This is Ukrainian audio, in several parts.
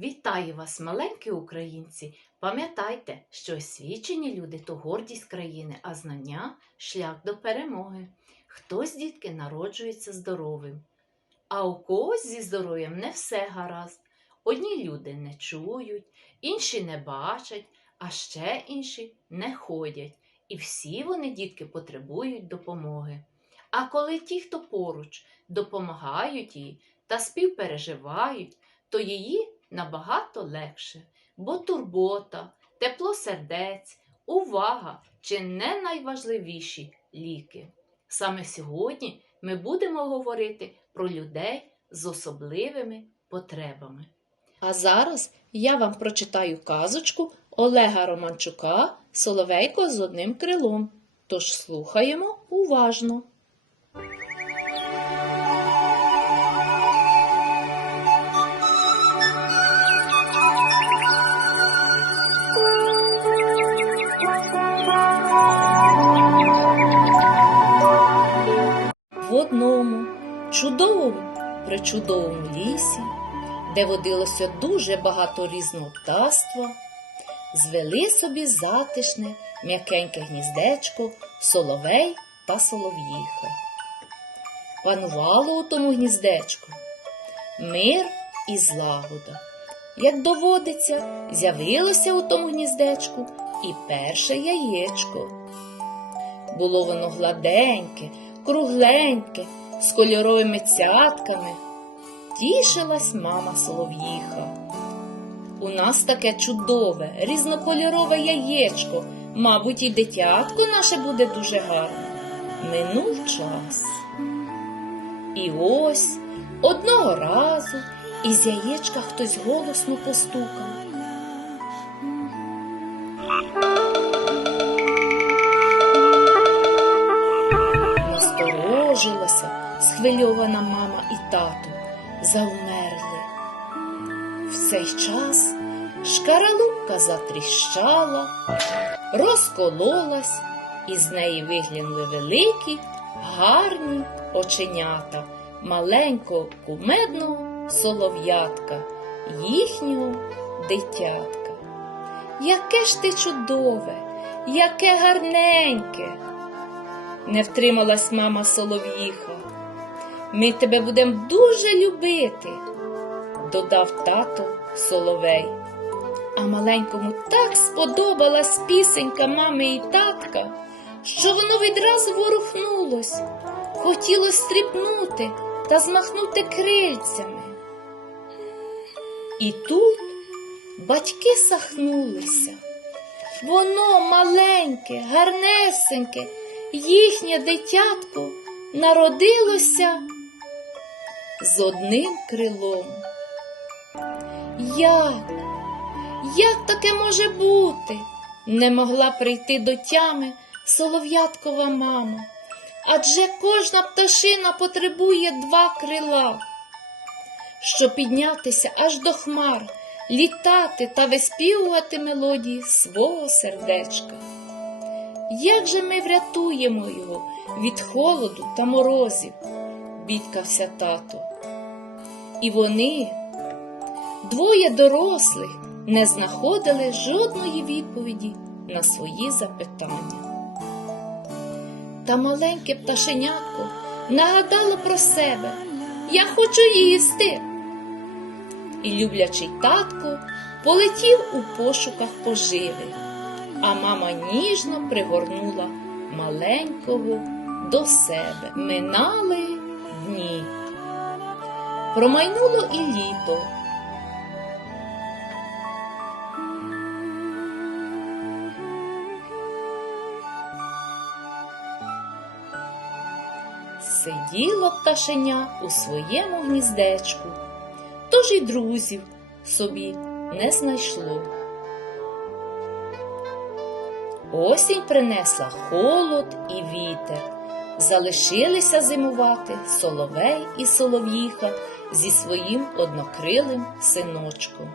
Вітаю вас, маленькі українці! Пам'ятайте, що освічені люди то гордість країни, а знання шлях до перемоги. Хтось, дітки, народжується здоровим, а у когось зі здоров'ям не все гаразд. Одні люди не чують, інші не бачать, а ще інші не ходять. І всі вони, дітки, потребують допомоги. А коли ті, хто поруч, допомагають їй та співпереживають, то її набагато легше, бо турбота, тепло сердець, увага чи не найважливіші ліки. Саме сьогодні ми будемо говорити про людей з особливими потребами. А зараз я вам прочитаю казочку Олега Романчука Соловейко з одним крилом. Тож слухаємо уважно. Чудовому причудовому лісі, де водилося дуже багато різного птаства, звели собі затишне, м'якеньке гніздечко соловей та солов'їха. Панувало у тому гніздечку мир і злагода. Як доводиться, з'явилося у тому гніздечку і перше яєчко. Було воно гладеньке, кругленьке, з кольоровими цятками. Тішилась мама солов'їха. У нас таке чудове, різнокольорове яєчко. Мабуть, і дитятко наше буде дуже гарне. Минув час. І ось одного разу із яєчка хтось голосно постукав. Схвильована мама і тато, заумерли. В цей час шкаралупка затріщала, розкололась, і з неї виглянули великі, гарні оченята маленького кумедного солов'ятка, їхнього дитятка. Яке ж ти чудове, яке гарненьке! Не втрималась мама солов'їха. Ми тебе будемо дуже любити, додав тато соловей. А маленькому так сподобалась пісенька мами і татка, що воно відразу ворухнулось, хотілось стріпнути та змахнути крильцями. І тут батьки сахнулися. Воно маленьке, гарнесеньке, їхнє дитятко народилося з одним крилом. Як? Як таке може бути? Не могла прийти до тями солов'яткова мама. Адже кожна пташина потребує два крила, щоб піднятися аж до хмар, літати та виспівувати мелодії свого сердечка. Як же ми врятуємо його від холоду та морозів? бідкався тато. І вони, двоє дорослих, не знаходили жодної відповіді на свої запитання. Та маленьке пташенятко нагадало про себе Я хочу їсти. І люблячий татко полетів у пошуках поживи, а мама ніжно пригорнула маленького до себе. Минали дні. Промайнуло і літо. Сиділо пташеня у своєму гніздечку, тож і друзів собі не знайшло. Осінь принесла холод і вітер. Залишилися зимувати соловей і солов'їха зі своїм однокрилим синочком.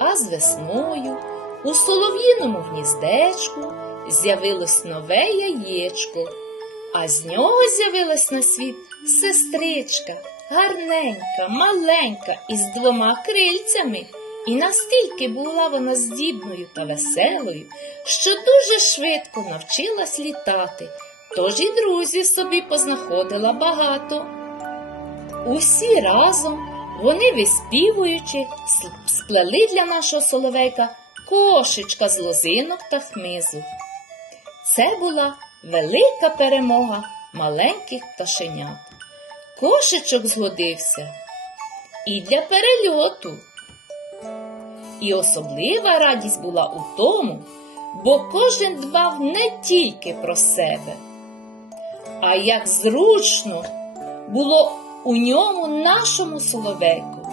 А з весною у солов'їному гніздечку з'явилось нове яєчко, а з нього з'явилась на світ сестричка, гарненька, маленька, із двома крильцями. І настільки була вона здібною та веселою, що дуже швидко навчилась літати, тож і друзів собі познаходила багато. Усі разом вони, виспівуючи, сплели для нашого соловейка кошечка з лозинок та хмизу. Це була велика перемога маленьких пташенят. Кошечок згодився і для перельоту. І особлива радість була у тому, бо кожен дбав не тільки про себе, а як зручно було у ньому нашому соловейку.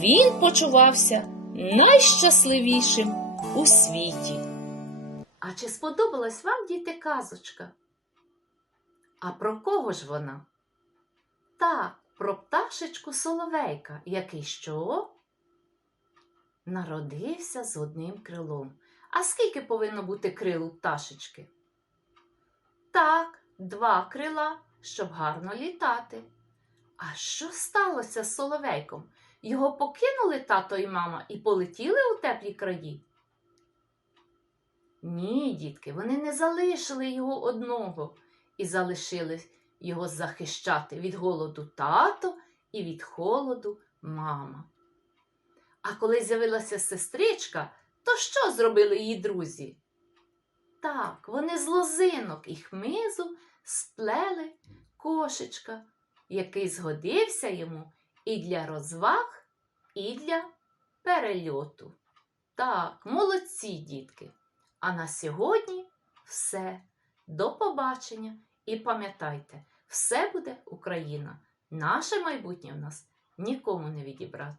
Він почувався найщасливішим у світі. А чи сподобалась вам, діти, казочка? А про кого ж вона? Так, про пташечку Соловейка, який що? Народився з одним крилом. А скільки повинно бути крил у пташечки? Так, два крила, щоб гарно літати. А що сталося з Соловейком? Його покинули тато і мама і полетіли у теплі краї? Ні, дітки, вони не залишили його одного і залишили його захищати від голоду тато і від холоду мама. А коли з'явилася сестричка, то що зробили її друзі? Так, вони з лозинок і хмизу сплели кошечка, який згодився йому і для розваг, і для перельоту. Так, молодці, дітки. А на сьогодні все. До побачення і пам'ятайте, все буде Україна. Наше майбутнє в нас нікому не відібрати.